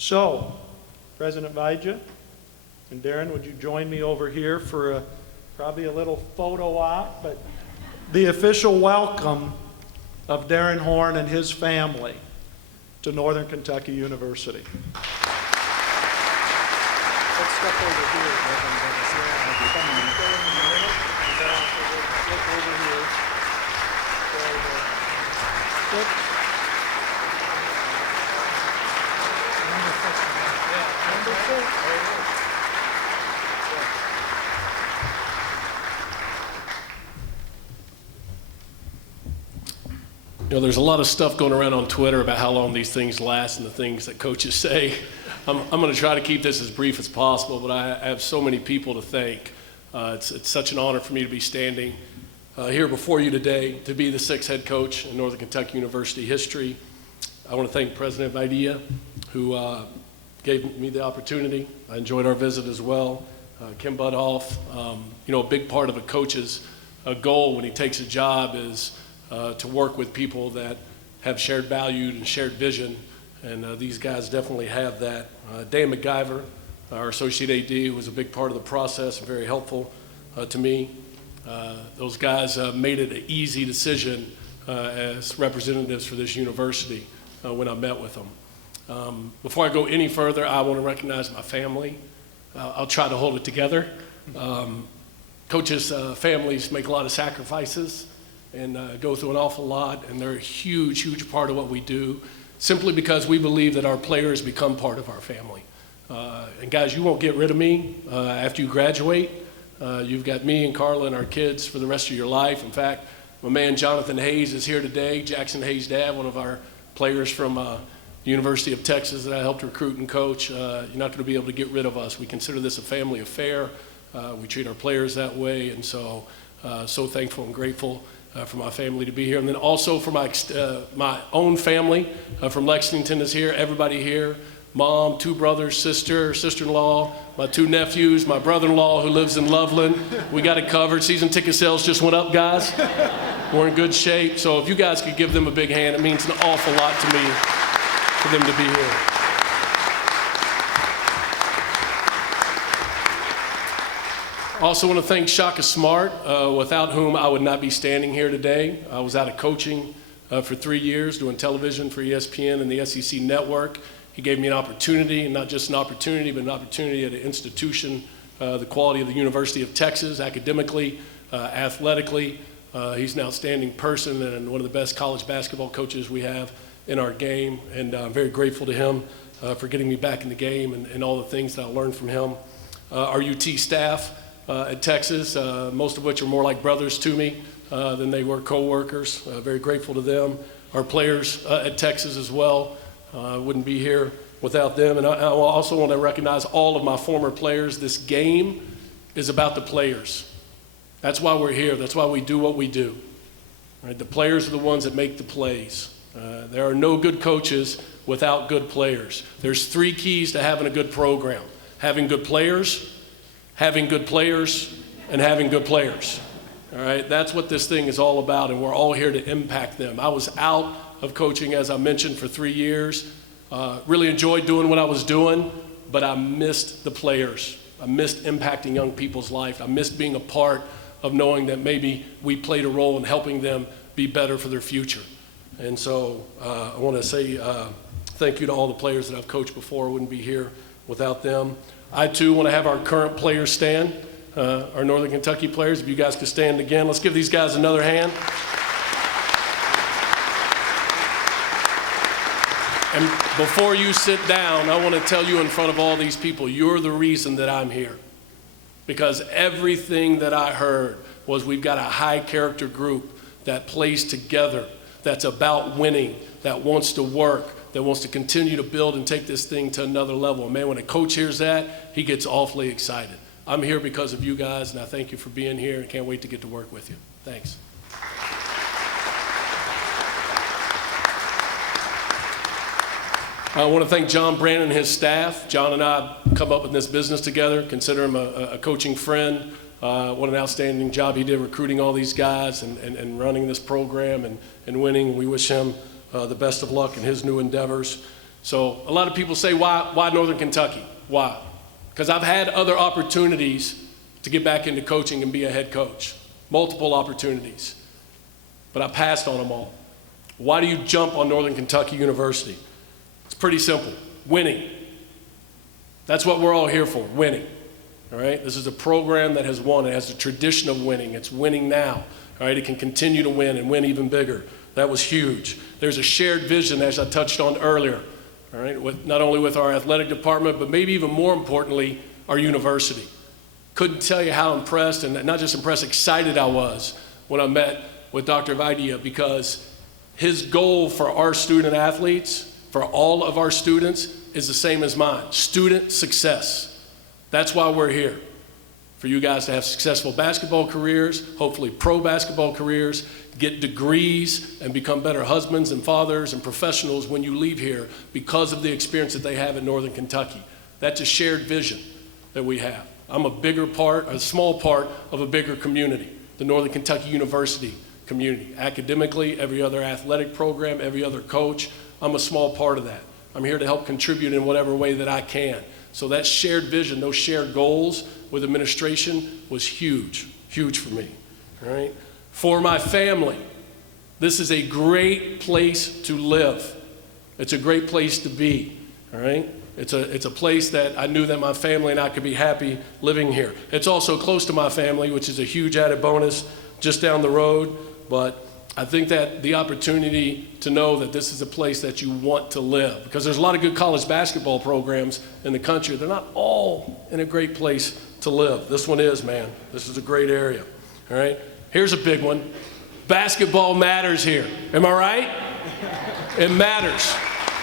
So, President Vaidya and Darrin, would you join me over here for probably a little photo op, but the official welcome of Darrin Horn and his family to Northern Kentucky University. Let's step over here. Look over here. You know, there's a lot of stuff going around on Twitter about how long these things last and the things that coaches say. I'm going to try to keep this as brief as possible, but I have so many people to thank. It's such an honor for me to be standing here before you today to be the sixth head coach in Northern Kentucky University history. I want to thank President Vaidya, who gave me the opportunity. I enjoyed our visit as well. Kim Budhoff, you know, a big part of a coach's goal when he takes a job is to work with people that have shared values and shared vision, and these guys definitely have that. Dan McGyver, our associate AD, who was a big part of the process and very helpful to me. Those guys made it an easy decision as representatives for this university when I met with them. Before I go any further, I want to recognize my family. I'll try to hold it together. Coaches' families make a lot of sacrifices and go through an awful lot, and they're a huge, huge part of what we do, simply because we believe that our players become part of our family. And guys, you won't get rid of me after you graduate. You've got me and Carla and our kids for the rest of your life. In fact, my man Jonathan Hayes is here today, Jackson Hayes' dad, one of our players from the University of Texas that I helped recruit and coach. You're not going to be able to get rid of us. We consider this a family affair. We treat our players that way, and so thankful and grateful for my family to be here. And then also for my own family from Lexington is here, everybody here. Mom, two brothers, sister-in-law, my two nephews, my brother-in-law who lives in Loveland. We got it covered. Season ticket sales just went up, guys. We're in good shape. So if you guys could give them a big hand, it means an awful lot to me for them to be here. I also want to thank Shaka Smart, without whom I would not be standing here today. I was out of coaching for 3 years, doing television for ESPN and the SEC Network. He gave me an opportunity, and not just an opportunity, but an opportunity at an institution, the quality of the University of Texas, academically, athletically. He's an outstanding person and one of the best college basketball coaches we have in our game, and I'm very grateful to him for getting me back in the game and all the things that I learned from him. Our UT staff at Texas, most of which are more like brothers to me than they were co-workers. Very grateful to them. Our players at Texas as well. Wouldn't be here without them. And I also want to recognize all of my former players. This game is about the players. That's why we're here. That's why we do what we do. Right? The players are the ones that make the plays. There are no good coaches without good players. There's 3 keys to having a good program: having good players, and having good players. All right, that's what this thing is all about, and we're all here to impact them. I was out of coaching, as I mentioned, for 3 years. Really enjoyed doing what I was doing, but I missed the players. I missed impacting young people's life. I missed being a part of knowing that maybe we played a role in helping them be better for their future. And so I want to say thank you to all the players that I've coached before. I wouldn't be here without them. I, too, want to have our current players stand, our Northern Kentucky players. If you guys could stand again. Let's give these guys another hand. And before you sit down, I want to tell you in front of all these people, you're the reason that I'm here. Because everything that I heard was we've got a high-character group that plays together, that's about winning, that wants to work, that wants to continue to build and take this thing to another level. Man, when a coach hears that, he gets awfully excited. I'm here because of you guys, and I thank you for being here, and can't wait to get to work with you. Thanks. I want to thank John Brandon and his staff. John and I come up with this business together, consider him a coaching friend. What an outstanding job he did recruiting all these guys and running this program and winning. We wish him the best of luck in his new endeavors. So a lot of people say, why Northern Kentucky? Why? Because I've had other opportunities to get back into coaching and be a head coach. Multiple opportunities. But I passed on them all. Why do you jump on Northern Kentucky University? It's pretty simple. Winning. That's what we're all here for, winning. All right? This is a program that has won. It has a tradition of winning. It's winning now. All right? It can continue to win and win even bigger. That was huge. There's a shared vision, as I touched on earlier. All right? Not only with our athletic department, but maybe even more importantly, our university. Couldn't tell you how impressed, and not just impressed, excited I was when I met with Dr. Vaidia, because his goal for our student athletes, for all of our students, is the same as mine: student success. That's why we're here, for you guys to have successful basketball careers, hopefully pro basketball careers, get degrees, and become better husbands and fathers and professionals when you leave here because of the experience that they have in Northern Kentucky. That's a shared vision that we have. I'm a small part of a bigger community, the Northern Kentucky University community. Academically, every other athletic program, every other coach, I'm a small part of that. I'm here to help contribute in whatever way that I can. So that shared vision, those shared goals with administration was huge, huge for me, all right? For my family, this is a great place to live. It's a great place to be, all right? It's a place that I knew that my family and I could be happy living here. It's also close to my family, which is a huge added bonus, just down the road. But I think that the opportunity to know that this is a place that you want to live, because there's a lot of good college basketball programs in the country. They're not all in a great place to live. This one is, man. This is a great area, all right? Here's a big one. Basketball matters here. Am I right? It matters.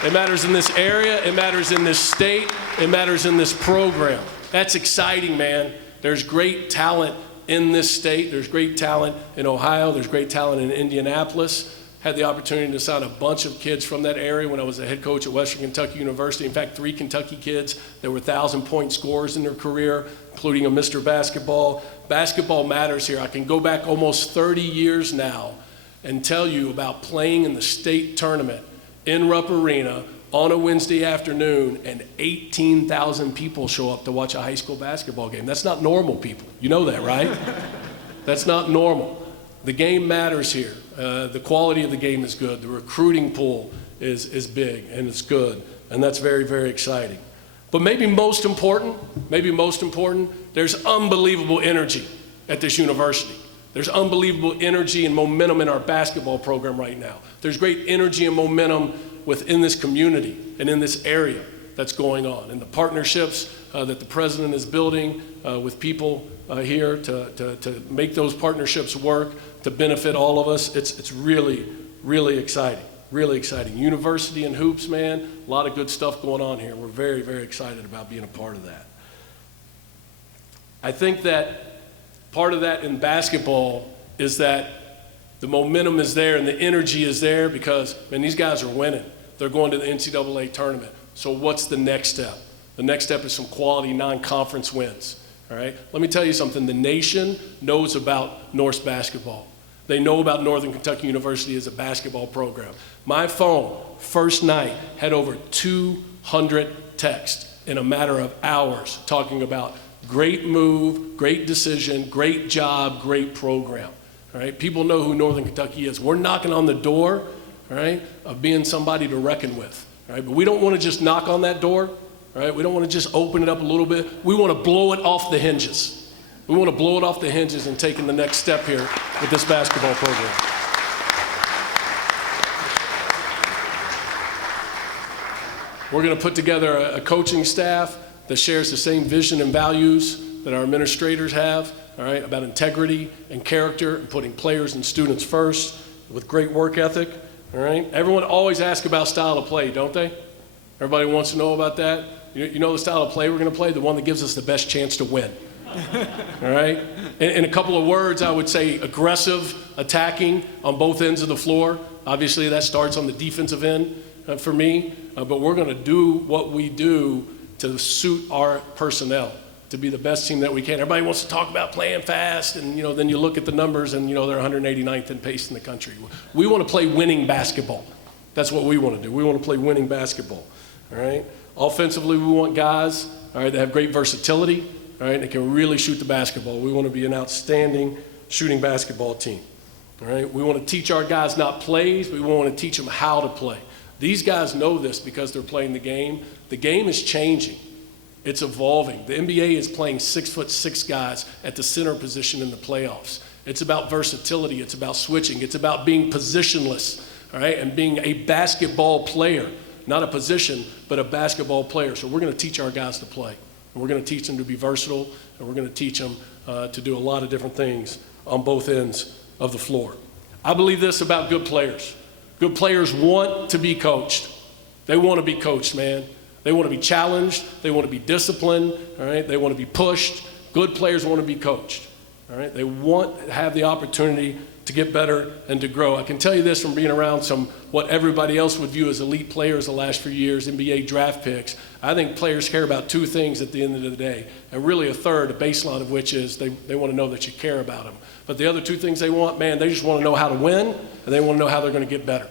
It matters in this area. It matters in this state. It matters in this program. That's exciting, man. There's great talent in this state. There's great talent in Ohio. There's great talent in Indianapolis. Had the opportunity to sign a bunch of kids from that area when I was the head coach at Western Kentucky University. In fact, 3 Kentucky kids that were 1,000-point scorers in their career, including a Mr. Basketball. Basketball matters here. I can go back almost 30 years now and tell you about playing in the state tournament in Rupp Arena on a Wednesday afternoon, and 18,000 people show up to watch a high school basketball game. That's not normal, people. You know that, right? That's not normal. The game matters here. The quality of the game is good. The recruiting pool is big, and it's good, and that's very, very exciting. But maybe most important, there's unbelievable energy at this university. There's unbelievable energy and momentum in our basketball program right now. There's great energy and momentum within this community and in this area that's going on. And the partnerships that the president is building with people here to make those partnerships work, to benefit all of us, it's really, really exciting. Really exciting. University and hoops, man, a lot of good stuff going on here. We're very, very excited about being a part of that. I think that part of that in basketball is that the momentum is there and the energy is there because, man, these guys are winning. They're going to the NCAA tournament. So what's the next step? The next step is some quality non-conference wins, all right? Let me tell you something. The nation knows about Norse basketball. They know about Northern Kentucky University as a basketball program. My phone, first night, had over 200 texts in a matter of hours talking about great move, great decision, great job, great program. All right? People know who Northern Kentucky is. We're knocking on the door, all right, of being somebody to reckon with. All right? But we don't want to just knock on that door. All right? We don't want to just open it up a little bit. We want to blow it off the hinges. We want to blow it off the hinges and take the next step here with this basketball program. We're going to put together a coaching staff that shares the same vision and values that our administrators have, all right, about integrity and character and putting players and students first with great work ethic, all right? Everyone always asks about style of play, don't they? Everybody wants to know about that. You know the style of play we're going to play? The one that gives us the best chance to win. All right? In a couple of words, I would say aggressive, attacking on both ends of the floor. Obviously, that starts on the defensive end for me, but we're going to do what we do to suit our personnel, to be the best team that we can. Everybody wants to talk about playing fast, and then you look at the numbers, and they're 189th in pace in the country. We want to play winning basketball. That's what we want to do. We want to play winning basketball. all right? Offensively, we want guys, all right, that have great versatility, all right, and can really shoot the basketball. We want to be an outstanding shooting basketball team, all right? We want to teach our guys not plays, but we want to teach them how to play. These guys know this because they're playing the game. The game is changing. It's evolving. The NBA is playing 6'6" guys at the center position in the playoffs. It's about versatility. It's about switching. It's about being positionless, all right, and being a basketball player, not a position, but a basketball player. So we're going to teach our guys to play. And we're going to teach them to be versatile, and we're going to teach them to do a lot of different things on both ends of the floor. I believe this about good players. Good players want to be coached. They want to be coached, man. They want to be challenged. They want to be disciplined, all right? They want to be pushed. Good players want to be coached, all right? They want to have the opportunity to get better and to grow. I can tell you this from being around some what everybody else would view as elite players the last few years, NBA draft picks. I think players care about two things at the end of the day, and really a third, a baseline of which is they want to know that you care about them. But the other two things they want, man, they just want to know how to win, and they want to know how they're going to get better.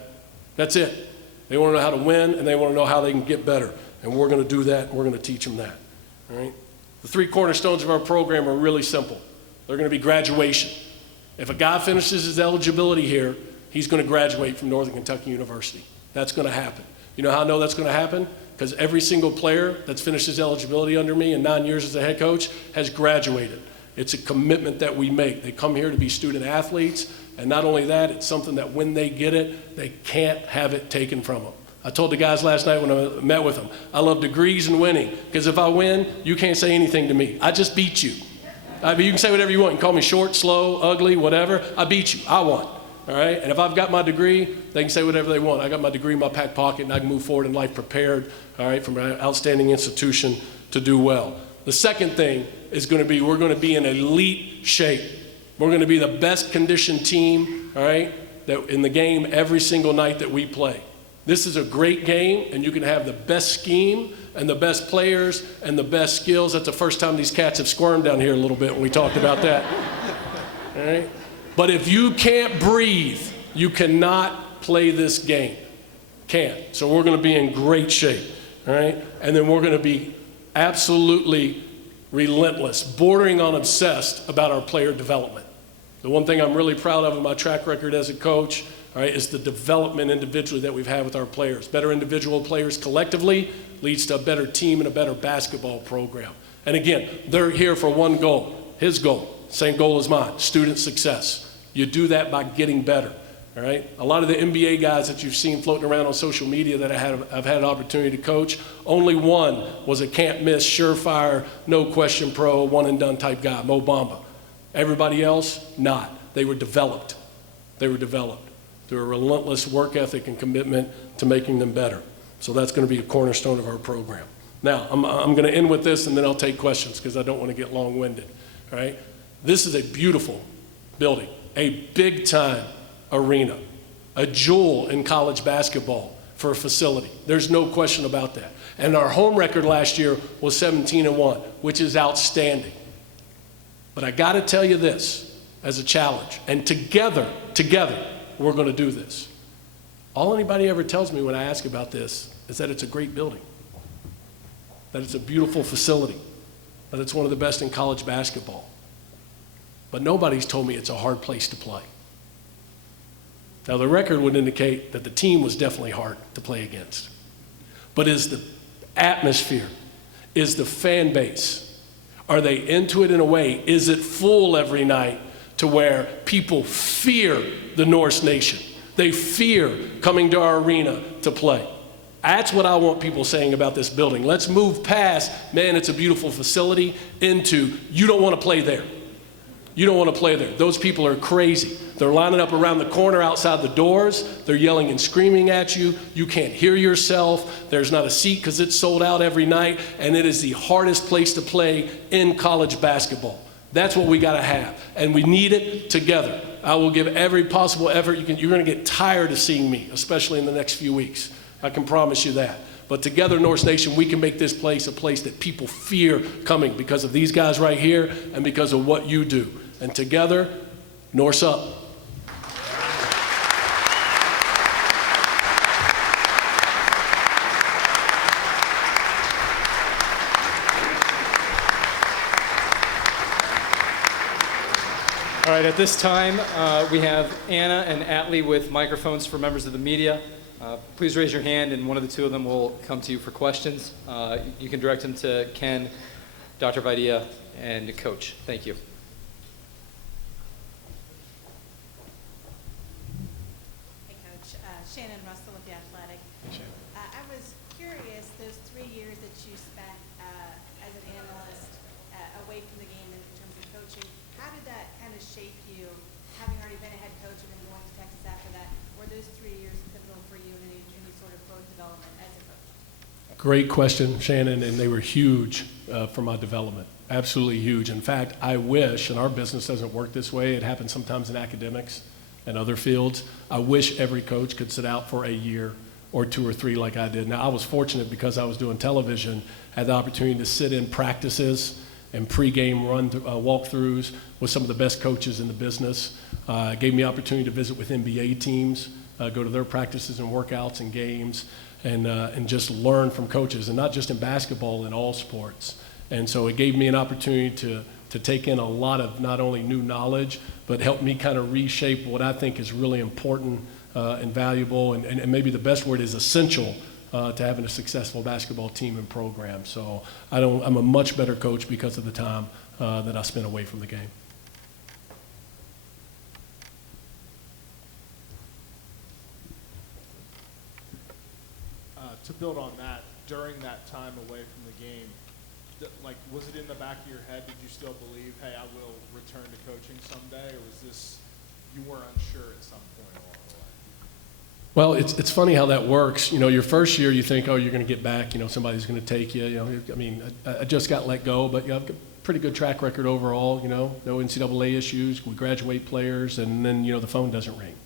That's it. They want to know how to win, and they want to know how they can get better. And we're going to do that, and we're going to teach them that, all right? The three cornerstones of our program are really simple. They're going to be graduation. If a guy finishes his eligibility here, he's going to graduate from Northern Kentucky University. That's going to happen. You know how I know that's going to happen? Because every single player that's finished his eligibility under me in 9 years as a head coach has graduated. It's a commitment that we make. They come here to be student athletes, and not only that, it's something that when they get it, they can't have it taken from them. I told the guys last night when I met with them, I love degrees and winning, because if I win, you can't say anything to me. I just beat you. I mean, you can say whatever you want. You can call me short, slow, ugly, whatever. I beat you. I won. All right? And if I've got my degree, they can say whatever they want. I got my degree in my back pocket, and I can move forward in life prepared, all right, from an outstanding institution to do well. The second thing is going to be we're going to be in elite shape. We're going to be the best conditioned team, all right, that in the game every single night that we play. This is a great game, and you can have the best scheme and the best players and the best skills. That's the first time these cats have squirmed down here a little bit when we talked about that. All right? But if you can't breathe, you cannot play this game. Can't. So we're going to be in great shape. All right? And then we're going to be absolutely relentless, bordering on obsessed about our player development. The one thing I'm really proud of in my track record as a coach, all right, is the development individually that we've had with our players. Better individual players collectively leads to a better team and a better basketball program. And again, they're here for one goal, his goal, same goal as mine, student success. You do that by getting better, all right? A lot of the NBA guys that you've seen floating around on social media that I've had an opportunity to coach, only one was a can't-miss, surefire, no-question pro, one-and-done type guy, Mo Bamba. Everybody else, not. They were developed. They were developed through a relentless work ethic and commitment to making them better. So that's going to be a cornerstone of our program. Now, I'm going to end with this, and then I'll take questions because I don't want to get long-winded, all right? This is a beautiful building, a big-time arena, a jewel in college basketball for a facility. There's no question about that. And our home record last year was 17-1, which is outstanding. But I got to tell you this as a challenge, and together, we're going to do this. All anybody ever tells me when I ask about this is that it's a great building, that it's a beautiful facility, that it's one of the best in college basketball. But nobody's told me it's a hard place to play. Now, the record would indicate that the team was definitely hard to play against. But is the atmosphere, is the fan base, are they into it in a way? Is it full every night to where people fear the Norse nation? They fear coming to our arena to play. That's what I want people saying about this building. Let's move past, man, it's a beautiful facility, into you don't want to play there. You don't want to play there. Those people are crazy. They're lining up around the corner outside the doors. They're yelling and screaming at you. You can't hear yourself. There's not a seat because it's sold out every night, and it is the hardest place to play in college basketball. That's what we got to have, and we need it together. I will give every possible effort. You're going to get tired of seeing me, especially in the next few weeks. I can promise you that. But together, Norse Nation, we can make this place a place that people fear coming because of these guys right here and because of what you do. And together, Norse up. right, at this time, we have Anna and Atlee with microphones for members of the media. Please raise your hand, and one of the two of them will come to you for questions. You can direct them to Ken, Dr. Vidia, and the coach. Thank you. Hey, Coach. Shannon Russell with The Athletic. I was curious, those 3 years that you spent as an analyst away from the game in terms of coaching, how did that kind of shape you, having already been a head coach and then going to Texas after that? Were those 3 years pivotal for you in any sort of growth development as a coach? Great question, Shannon, and they were huge for my development. Absolutely huge. In fact, I wish, and our business doesn't work this way, it happens sometimes in academics and other fields, I wish every coach could sit out for a year or 2 or 3 like I did. Now, I was fortunate because I was doing television, had the opportunity to sit in practices and pregame walkthroughs with some of the best coaches in the business. Gave me opportunity to visit with NBA teams, go to their practices and workouts and games, and just learn from coaches, and not just in basketball, in all sports. And so it gave me an opportunity to take in a lot of not only new knowledge, but help me kind of reshape what I think is really important and valuable, and maybe the best word is essential to having a successful basketball team and program. So I'm a much better coach because of the time that I spent away from the game. To build on that, during that time away from the game, like, was it in the back of your head, did you still believe, hey, I will return to coaching someday, or was this, you were unsure at some point along the way? Well, it's funny how that works. You know, your first year you think, oh, you're going to get back, you know, somebody's going to take you. You know, I mean, I just got let go, but you know, I've got a pretty good track record overall, you know, no NCAA issues, we graduate players, and then, you know, the phone doesn't ring.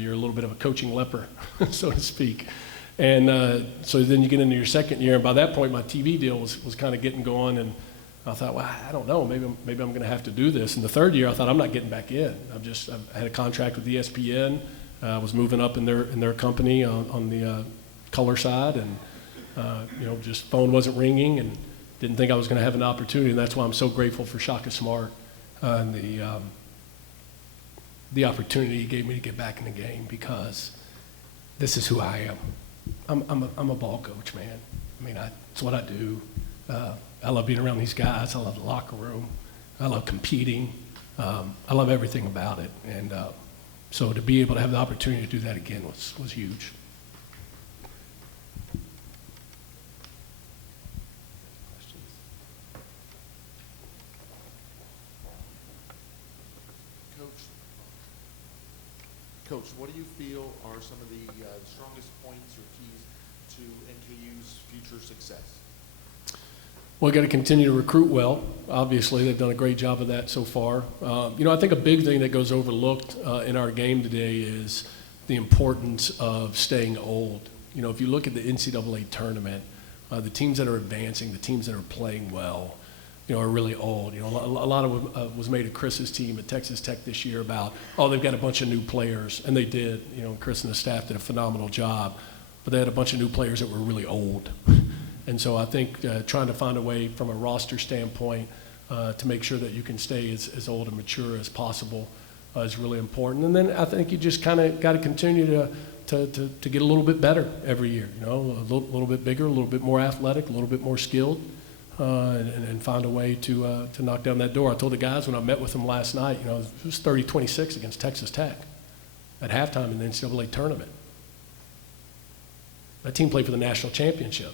You're a little bit of a coaching leper, so to speak. And so then you get into your second year, and by that point my TV deal was kind of getting going, and I thought, well, I don't know, maybe I'm going to have to do this. And the third year I thought, I'm not getting back in. I had a contract with ESPN. I was moving up in their company on the color side, and you know, just phone wasn't ringing, and didn't think I was going to have an opportunity. And that's why I'm so grateful for Shaka Smart and the opportunity he gave me to get back in the game, because this is who I am. I'm a ball coach, man. I mean, it's what I do. I love being around these guys. I love the locker room. I love competing. I love everything about it. And so to be able to have the opportunity to do that again was huge. Coach, what do you feel are some of the strongest points or keys to NKU's future success? Well, got to continue to recruit well. Obviously, they've done a great job of that so far. You know, I think a big thing that goes overlooked in our game today is the importance of staying old. You know, if you look at the NCAA tournament, the teams that are advancing, the teams that are playing well, you know, are really old. You know, a lot of was made of Chris's team at Texas Tech this year about, oh, they've got a bunch of new players, and they did. You know, Chris and the staff did a phenomenal job, but they had a bunch of new players that were really old. And so I think trying to find a way from a roster standpoint to make sure that you can stay as old and mature as possible is really important. And then I think you just kind of got to continue to get a little bit better every year. You know, a little bit bigger, a little bit more athletic, a little bit more skilled. And find a way to knock down that door. I told the guys when I met with them last night, you know, it was 30-26 against Texas Tech at halftime in the NCAA tournament. That team played for the national championship.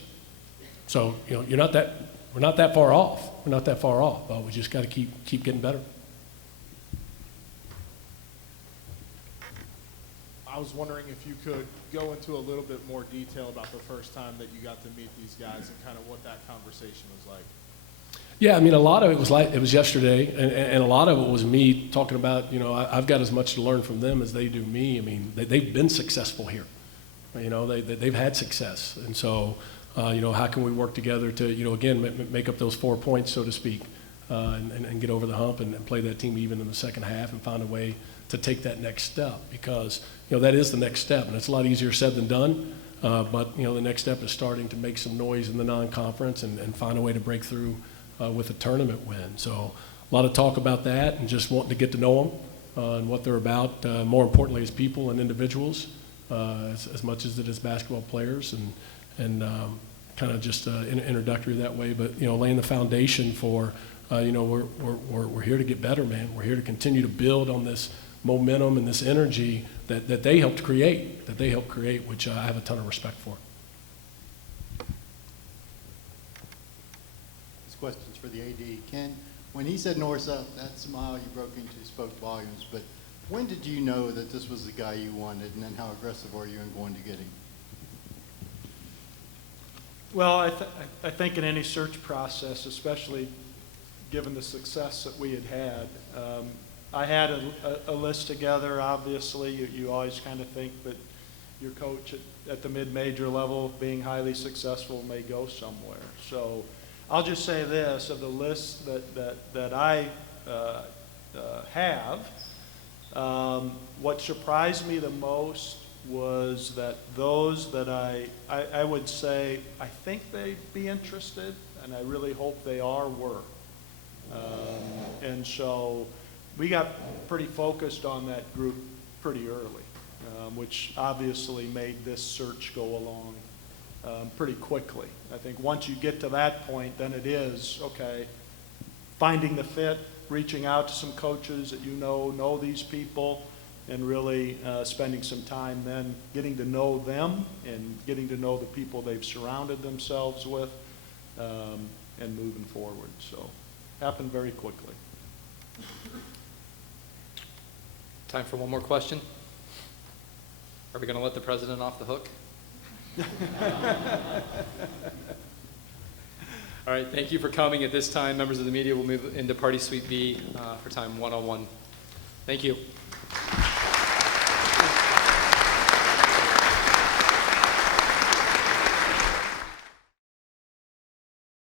So, you know, we're not that far off. We're not that far off, but we just got to keep getting better. I was wondering if you could go into a little bit more detail about the first time that you got to meet these guys and kind of what that conversation was like. Yeah, I mean, a lot of it was yesterday, and a lot of it was me talking about, you know, I've got as much to learn from them as they do me. I mean, they've been successful here. You know, they've had success, and so, you know, how can we work together to, you know, again, make up those 4 points, so to speak, and get over the hump and play that team even in the second half and find a way to take that next step, because, you know, that is the next step, and it's a lot easier said than done, but, you know, the next step is starting to make some noise in the non-conference and find a way to break through with a tournament win. So lot of talk about that and just wanting to get to know them and what they're about, more importantly as people and individuals, as much as it is basketball players, and kind of just introductory that way. But, laying the foundation for, we're here to get better, man. We're here to continue to build on this momentum and this energy that they helped create, which I have a ton of respect for. This question's for the AD. Ken, when he said Norse up, that smile you broke into spoke volumes, but when did you know that this was the guy you wanted, and then how aggressive are you in going to get him? Well, I think in any search process, especially given the success that we had, I had a list together. Obviously, you always kind of think that your coach at the mid-major level, being highly successful, may go somewhere. So I'll just say this, of the list that I have, what surprised me the most was that those that I would say, I think they'd be interested, and I really hope they were. And so we got pretty focused on that group pretty early, which obviously made this search go along pretty quickly. I think once you get to that point, then it is, okay, finding the fit, reaching out to some coaches that know these people, and really spending some time then getting to know them and getting to know the people they've surrounded themselves with, and moving forward. So happened very quickly. Time for one more question. Are we going to let the president off the hook? All right, thank you for coming. At this time, members of the media will move into Party Suite B for time 101. Thank you.